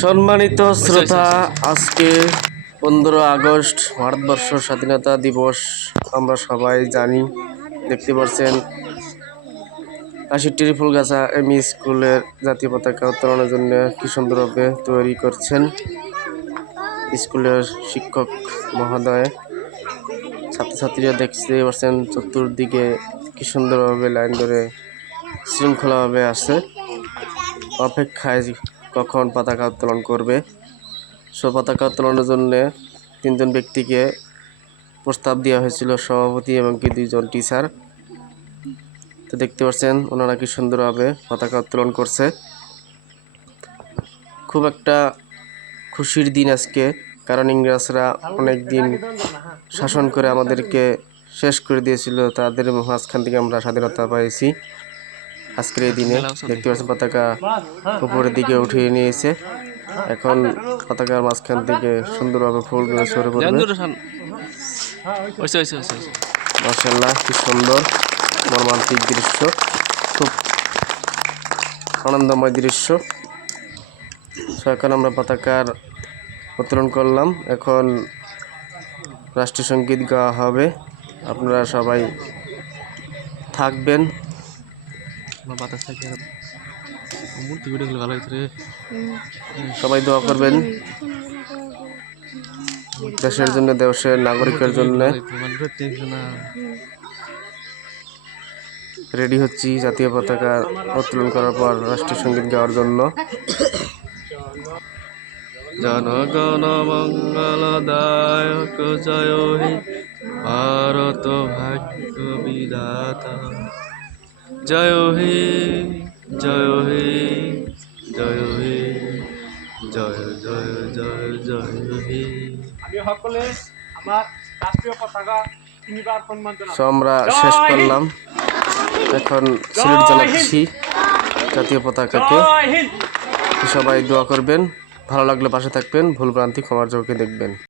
সম্মানিত শ্রোতা, আজকে 15 আগস্ট ভারতবর্ষ স্বাধীনতা দিবস। আমরা সবাই জানি, দেখতে পাচ্ছেন কাশীর ফুলগাছা এমই স্কুলের জাতীয় পতাকা উত্তোলনের জন্য কি সুন্দরভাবে তৈরি করছেন স্কুলের শিক্ষক মহোদয়। ছাত্রছাত্রীরা দেখতে পাচ্ছেন চতুর্দিকে কি সুন্দরভাবে লাইন ধরে শৃঙ্খলাভাবে আছে, অপেক্ষায় কখন পতাকা উত্তোলন করবে। পতাকা উত্তোলনের জন্য 3জন ব্যক্তিকে প্রস্তাব দেওয়া হয়েছিল, সভাপতি এবং কি 2জন টিচার। তো দেখতে পাচ্ছেন ওনারা কি সুন্দরভাবে পতাকা উত্তোলন করছে। খুব একটা খুশির দিন আজকে, কারণ ইংরেজরা অনেক দিন শাসন করে আমাদেরকে শেষ করে দিয়েছিল, তাদের মাঝখান থেকে আমরা স্বাধীনতা পেয়েছি। আজকের এই দিনে দেখতে পাচ্ছেন পতাকা উপরের দিকে উঠিয়ে নিয়েছে। এখন পতাকার মাঝখান থেকে সুন্দরভাবে ফুলগুলো ছড়ে পড়বে। মাশাআল্লাহ, কি সুন্দর মর্মান্তিক দৃশ্য, খুব আনন্দময় দৃশ্য। এখন আমরা পতাকার উত্তোলন করলাম, এখন রাষ্ট্রীয় সঙ্গীত গাওয়া হবে। আপনারা সবাই থাকবেন, সবাই দোয়া করবেন দেশের জন্য, দেশের নাগরিকের জন্য। রেডি হচ্ছি জাতীয় পতাকা উত্তোলন করার পর রাষ্ট্রীয় সঙ্গীত গাওয়ার জন্য। জনগণ মঙ্গলদায়ক জয় হে ভারত ভাগ্য বিধাতা, জয় হে জয় হে জয় হে জয় জয় জয় জয় হে। আমরা শেষ করলাম, এখন সিলেট জানাচ্ছি জাতীয় পতাকাকে। সবাই দোয়া করবেন, ভালো লাগলে পাশে থাকবেন, ভুল ভ্রান্তি ক্ষমার চোখে দেখবেন।